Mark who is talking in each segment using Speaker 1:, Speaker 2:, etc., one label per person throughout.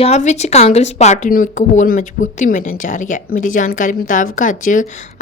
Speaker 1: ਪੰਜਾਬ ਵਿੱਚ ਕਾਂਗਰਸ ਪਾਰਟੀ ਨੂੰ ਇੱਕ ਹੋਰ ਮਜ਼ਬੂਤੀ ਮਿਲਣ ਜਾ ਰਹੀ ਹੈ। ਮਿਲੀ ਜਾਣਕਾਰੀ ਮੁਤਾਬਕ ਅੱਜ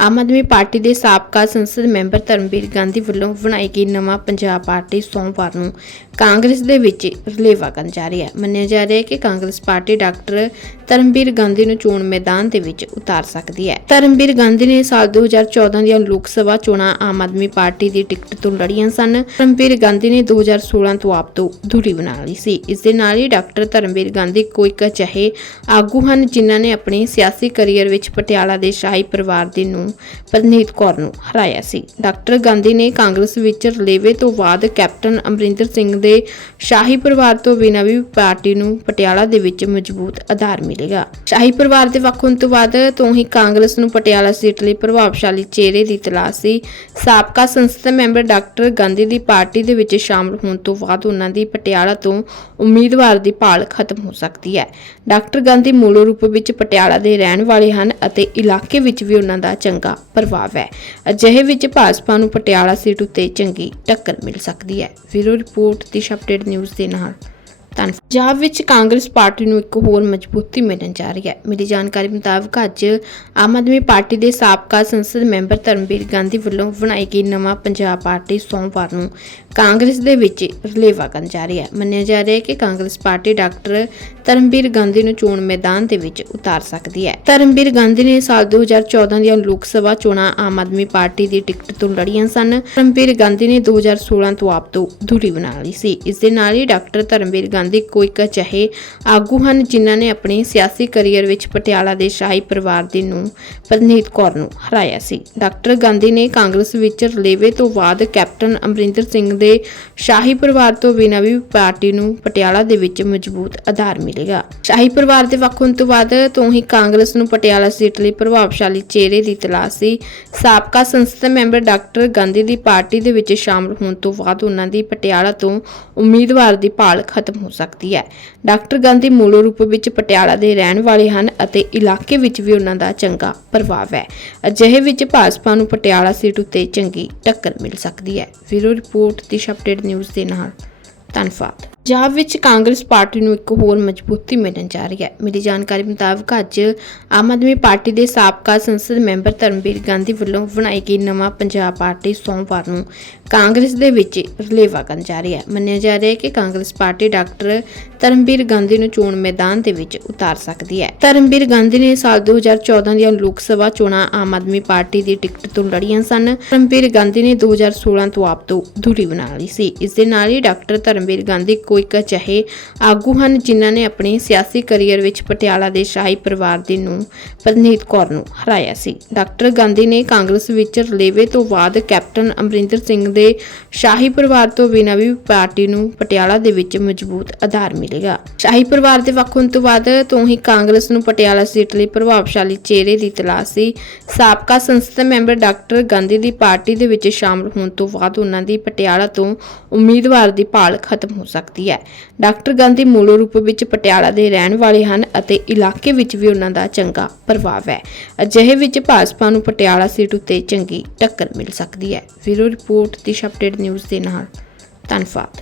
Speaker 1: ਆਮ ਆਦਮੀ ਪਾਰਟੀ ਦੇ ਸਾਬਕਾ ਸੰਸਦ ਮੈਂਬਰ ਧਰਮਵੀਰ ਗਾਂਧੀ ਵੱਲੋਂ ਬਣਾਈ ਗਈ ਨਵਾਂ ਪੰਜਾਬ ਪਾਰਟੀ ਸੋਮਵਾਰ ਨੂੰ ਕਾਂਗਰਸ ਦੇ ਵਿੱਚ ਰਲੇਵਾ ਕਰਨ ਜਾ ਰਹੀ ਹੈ। ਮੰਨਿਆ ਜਾ ਰਿਹਾ ਹੈ ਕਿ ਕਾਂਗਰਸ ਪਾਰਟੀ ਡਾਕਟਰ ਧਰਮਵੀਰ ਗਾਂਧੀ ਨੂੰ ਚੋਣ ਮੈਦਾਨ ਦੇ ਵਿੱਚ ਉਤਾਰ ਸਕਦੀ ਹੈ। ਧਰਮਵੀਰ ਗਾਂਧੀ ਨੇ ਸਾਲ 2014 ਦੀਆਂ ਲੋਕ ਸਭਾ ਚੋਣਾਂ ਆਮ ਆਦਮੀ ਪਾਰਟੀ ਦੀ ਟਿਕਟ ਤੋਂ ਲੜੀਆਂ ਸਨ। ਧਰਮਵੀਰ ਗਾਂਧੀ ਨੇ 2016 ਤੋਂ ਆਪ ਤੋਂ ਦੂਰੀ ਬਣਾ ਲਈ ਸੀ। ਇਸ ਦੇ ਨਾਲ ਹੀ ਡਾਕਟਰ ਧਰਮਵੀਰ ਗਾਂਧੀ ਕੋਈ ਕਚਹੇ ਆਗੂ ਹਨ ਜਿਨ੍ਹਾਂ ਨੇ ਆਪਣੇ ਸਿਆਸੀ ਕੈਰੀਅਰ ਵਿੱਚ ਪਟਿਆਲਾ ਦੇ ਸ਼ਾਹੀ ਪਰਿਵਾਰ ਦੀ ਨੂੰ ਪਰਨੀਤ ਕੌਰ ਨੂੰ ਹਰਾਇਆ ਸੀ। ਡਾਕਟਰ ਗਾਂਧੀ ਨੇ ਕਾਂਗਰਸ ਵਿੱਚ ਰਲੇਵੇ ਤੋਂ ਬਾਅਦ ਕੈਪਟਨ ਅਮਰਿੰਦਰ ਸਿੰਘ ਦੇ ਸ਼ਾਹੀ ਪਰਿਵਾਰ ਤੋਂ ਬਿਨਾਂ ਵੀ ਪਾਰਟੀ ਨੂੰ ਪਟਿਆਲਾ ਦੇ ਵਿੱਚ ਮਜ਼ਬੂਤ ਆਧਾਰ ਮਿਲੇਗਾ ਸ਼ਾਹੀ ਪਰਿਵਾਰ ਦੇ ਵੱਖ ਹੋਣ ਤੋਂ ਬਾਅਦ ਤੋਂ ਹੀ ਕਾਂਗਰਸ ਨੂੰ ਪਟਿਆਲਾ ਸੀਟ ਲਈ ਪ੍ਰਭਾਵਸ਼ਾਲੀ ਚਿਹਰੇ ਦੀ ਤਲਾਸ਼ ਸੀ। ਸਾਬਕਾ ਸੰਸਦ ਮੈਂਬਰ ਡਾਕਟਰ ਗਾਂਧੀ ਦੀ ਪਾਰਟੀ ਦੇ ਵਿੱਚ ਸ਼ਾਮਲ ਹੋਣ ਤੋਂ ਬਾਅਦ ਉਹਨਾਂ ਦੀ ਪਟਿਆਲਾ ਤੋਂ ਉਮੀਦਵਾਰ ਦੀ ਭਾਲ ਖਤਮ ਹੋ ਸਕਦੀ ਹੈ ਡਾਕਟਰ ਗਾਂਧੀ ਮੂਲ ਰੂਪ ਵਿੱਚ ਪਟਿਆਲਾ ਦੇ ਰਹਿਣ ਵਾਲੇ ਹਨ ਅਤੇ ਇਲਾਕੇ ਵਿੱਚ ਵੀ ਉਹਨਾਂ ਦਾ ਚੰਗਾ ਪ੍ਰਭਾਵ ਹੈ। ਅਜਿਹੇ ਵਿੱਚ ਭਾਜਪਾ ਨੂੰ ਪਟਿਆਲਾ ਸੀਟ ਉੱਤੇ ਚੰਗੀ ਟੱਕਰ ਮਿਲ ਸਕਦੀ ਹੈ। ਵੀਰੋ ਰਿਪੋਰਟ, ਦਿਸ਼ਾ ਅਪਡੇਟ ਨਿਊਜ਼ ਦੇ ਨਾਲ। ਧੰਨਵਾਦ ਪੰਜਾਬ ਵਿੱਚ ਕਾਂਗਰਸ ਪਾਰਟੀ ਨੂੰ ਇੱਕ ਹੋਰ ਮਜ਼ਬੂਤੀ ਮਿਲਣ ਜਾ ਰਹੀ ਹੈ। ਮਿਲੀ ਜਾਣਕਾਰੀ ਮੁਤਾਬਕ ਅੱਜ ਆਮ ਆਦਮੀ ਪਾਰਟੀ ਦੇ ਸਾਬਕਾ ਸੰਸਦ ਮੈਂਬਰ ਧਰਮਵੀਰ ਗਾਂਧੀ ਵੱਲੋਂ ਬਣਾਈ ਗਈ ਨਵਾਂ ਪੰਜਾਬ ਪਾਰਟੀ ਸੋਮਵਾਰ ਨੂੰ ਕਾਂਗਰਸ ਦੇ ਵਿੱਚ ਰਲੇਵਾ ਕਰਨ ਜਾ ਰਹੀ ਹੈ। ਮੰਨਿਆ ਜਾ ਰਿਹਾ ਹੈ ਕਿ ਕਾਂਗਰਸ ਪਾਰਟੀ ਡਾਕਟਰ ਧਰਮਵੀਰ ਗਾਂਧੀ ਨੂੰ ਚੋਣ ਮੈਦਾਨ ਦੇ ਵਿੱਚ ਉਤਾਰ ਸਕਦੀ ਹੈ। ਧਰਮਵੀਰ ਗਾਂਧੀ ਨੇ ਸਾਲ 2014 ਦੀਆਂ ਲੋਕ ਸਭਾ ਚੋਣਾਂ ਆਮ ਆਦਮੀ ਪਾਰਟੀ ਦੀ ਟਿਕਟ ਤੋਂ ਲੜੀਆਂ ਸਨ। ਧਰਮਵੀਰ ਗਾਂਧੀ ਨੇ 2016 ਤੋਂ ਆਪ ਤੋਂ ਦੂਰੀ ਬਣਾ ਲਈ ਸੀ। ਇਸ ਦੇ ਨਾਲ ਹੀ ਡਾਕਟਰ ਧਰਮਵੀਰ ਗਾਂਧੀ ਕੋਈ ਅਜਿਹੇ ਆਗੂ ਹਨ ਜਿਨ੍ਹਾਂ ਨੇ ਆਪਣੇ ਸਿਆਸੀ ਕੈਰੀਅਰ ਵਿੱਚ ਪਟਿਆਲਾ ਦੇ ਸ਼ਾਹੀ ਪਰਿਵਾਰ ਦੀ ਨੂੰ ਪਰਨੀਤ ਕੌਰ ਨੂੰ ਹਰਾਇਆ ਸੀ। ਡਾਕਟਰ ਗਾਂਧੀ ਨੇ ਕਾਂਗਰਸ ਵਿੱਚ ਰਲੇਵੇ ਤੋਂ ਬਾਅਦ ਕੈਪਟਨ ਅਮਰਿੰਦਰ ਸਿੰਘ ਦੇ ਸ਼ਾਹੀ ਪਰਿਵਾਰ ਤੋਂ ਬਿਨਾਂ ਵੀ ਪਾਰਟੀ ਨੂੰ ਪਟਿਆਲਾ ਦੇ ਵਿੱਚ ਮਜ਼ਬੂਤ ਆਧਾਰ ਮਿਲੇਗਾ ਸ਼ਾਹੀ ਪਰਿਵਾਰ ਦੇ ਵੱਖ ਹੋਣ ਤੋਂ ਬਾਅਦ ਤੋਂ ਹੀ ਕਾਂਗਰਸ ਨੂੰ ਪਟਿਆਲਾ ਸੀਟ ਲਈ ਪ੍ਰਭਾਵਸ਼ਾਲੀ ਚਿਹਰੇ ਦੀ ਤਲਾਸ਼ ਸੀ। ਸਾਬਕਾ ਸੰਸਦ ਮੈਂਬਰ ਡਾਕਟਰ ਗਾਂਧੀ ਦੀ ਪਾਰਟੀ ਦੇ ਵਿੱਚ ਸ਼ਾਮਲ ਹੋਣ ਤੋਂ ਬਾਅਦ ਉਹਨਾਂ ਦੀ ਪਟਿਆਲਾ ਤੋਂ ਉਮੀਦਵਾਰ ਦੀ ਭਾਲ ਖਤਮ ਹੋ ਸਕਦੀ ਹੈ। ਡਾਕਟਰ ਗਾਂਧੀ ਮੂਲ ਰੂਪ ਵਿੱਚ ਪਟਿਆਲਾ ਦੇ ਰਹਿਣ ਵਾਲੇ ਹਨ ਅਤੇ ਇਲਾਕੇ ਵਿੱਚ ਵੀ ਉਹਨਾਂ ਦਾ ਚੰਗਾ ਪ੍ਰਭਾਵ ਹੈ। ਅਜਿਹੇ ਵਿੱਚ ਭਾਜਪਾ ਨੂੰ ਪਟਿਆਲਾ ਸੀਟ ਉੱਤੇ ਚੰਗੀ ਟੱਕਰ ਮਿਲ ਸਕਦੀ ਹੈ। ਵੀਰੋ ਰਿਪੋਰਟ ਦੀ ਅਪਡੇਟ ਨਿਊਜ਼ ਦੇ ਨਾਲ। ਧੰਨਵਾਦ। ਪੰਜਾਬ ਵਿੱਚ ਕਾਂਗਰਸ ਪਾਰਟੀ ਨੂੰ ਇੱਕ ਹੋਰ ਮਜ਼ਬੂਤੀ ਮਿਲਣ ਜਾ ਰਹੀ ਹੈ। ਮਿਲੀ ਜਾਣਕਾਰੀ ਮੁਤਾਬਕ ਅੱਜ ਆਮ ਆਦਮੀ ਪਾਰਟੀ ਦੇ ਸਾਬਕਾ ਸੰਸਦ ਮੈਂਬਰ ਧਰਮਵੀਰ ਗਾਂਧੀ ਵੱਲੋਂ ਬਣਾਈ ਗਈ ਨਵਾਂ ਪੰਜਾਬ ਪਾਰਟੀ ਸੋਮਵਾਰ ਨੂੰ ਕਾਂਗਰਸ ਦੇ ਵਿੱਚ ਰਲੇਵਾ ਕਰਨ ਜਾ ਰਹੀ ਹੈ। ਮੰਨਿਆ ਜਾ ਰਿਹਾ ਹੈ ਕਿ ਕਾਂਗਰਸ ਪਾਰਟੀ ਡਾਕਟਰ ਧਰਮਵੀਰ ਗਾਂਧੀ ਨੂੰ ਚੋਣ ਮੈਦਾਨ ਦੇ ਵਿੱਚ ਉਤਾਰ ਸਕਦੀ ਹੈ। ਧਰਮਵੀਰ ਗਾਂਧੀ ਨੇ ਸਾਲ 2014 ਦੀਆਂ ਲੋਕ ਸਭਾ ਚੋਣਾਂ ਆਮ ਆਦਮੀ ਪਾਰਟੀ ਦੀ ਟਿਕਟ ਤੋਂ ਲੜੀਆਂ ਸਨ। ਧਰਮਵੀਰ ਗਾਂਧੀ ਨੇ 2016 ਤੋਂ ਆਪ ਤੋਂ ਦੂਰੀ ਬਣਾ ਲਈ ਸੀ। ਇਸ ਦੇ ਨਾਲ ਹੀ ਡਾਕਟਰ ਧਰਮਵੀਰ ਗਾਂਧੀ ਕੋਈ ਅਜਿਹੇ ਆਗੂ ਹਨ ਜਿਨ੍ਹਾਂ ਨੇ ਆਪਣੇ ਸਿਆਸੀ ਕੈਰੀਅਰ ਵਿੱਚ ਪਟਿਆਲਾ ਦੇ ਸ਼ਾਹੀ ਪਰਿਵਾਰ ਦੇ ਨੂੰ ਪਰਨੀਤ ਕੌਰ ਨੂੰ ਹਰਾਇਆ ਸੀ। ਡਾਕਟਰ ਗਾਂਧੀ ਨੇ ਕਾਂਗਰਸ ਵਿੱਚ ਰਲੇਵੇ ਤੋਂ ਬਾਅਦ ਕੈਪਟਨ ਅਮਰਿੰਦਰ ਸਿੰਘ ਦੇ ਸ਼ਾਹੀ ਪਰਿਵਾਰ ਤੋਂ ਬਿਨਾਂ ਵੀ ਪਾਰਟੀ ਨੂੰ ਪਟਿਆਲਾ ਦੇ ਵਿੱਚ ਮਜ਼ਬੂਤ ਆਧਾਰ ਮਿਲੇਗਾ ਸ਼ਾਹੀ ਪਰਿਵਾਰ ਦੇ ਵੱਖ ਹੋਣ ਤੋਂ ਬਾਅਦ ਤੋਂ ਹੀ ਕਾਂਗਰਸ ਨੂੰ ਪਟਿਆਲਾ ਸੀਟ ਲਈ ਪ੍ਰਭਾਵਸ਼ਾਲੀ ਚਿਹਰੇ ਦੀ ਤਲਾਸ਼ ਸੀ। ਸਾਬਕਾ ਸੰਸਦ ਮੈਂਬਰ ਡਾਕਟਰ ਗਾਂਧੀ ਦੀ ਪਾਰਟੀ ਦੇ ਵਿੱਚ ਸ਼ਾਮਲ ਹੋਣ ਤੋਂ ਬਾਅਦ ਉਹਨਾਂ ਦੀ ਪਟਿਆਲਾ ਤੋਂ ਉਮੀਦਵਾਰ ਦੀ ਭਾਲ ਖਤਮ ਹੋ ਸਕਦੀ ਹੈ। ਡਾਕਟਰ ਗਾਂਧੀ ਮੂਲ ਰੂਪ ਵਿੱਚ ਪਟਿਆਲਾ ਦੇ ਰਹਿਣ ਵਾਲੇ ਹਨ ਅਤੇ ਇਲਾਕੇ ਵਿੱਚ ਵੀ ਉਹਨਾਂ ਦਾ ਚੰਗਾ ਪ੍ਰਭਾਵ ਹੈ। ਅਜਿਹੇ ਵਿੱਚ ਭਾਜਪਾ ਨੂੰ ਪਟਿਆਲਾ ਸੀਟ ਉੱਤੇ ਚੰਗੀ ਟੱਕਰ ਮਿਲ ਸਕਦੀ ਹੈ। ਵੀਰੋ ਰਿਪੋਰਟ, ਦਿਸ਼ਾ ਅਪਡੇਟ ਨਿਊਜ਼ ਦੇ ਨਾਲ। ਧੰਨਵਾਦ।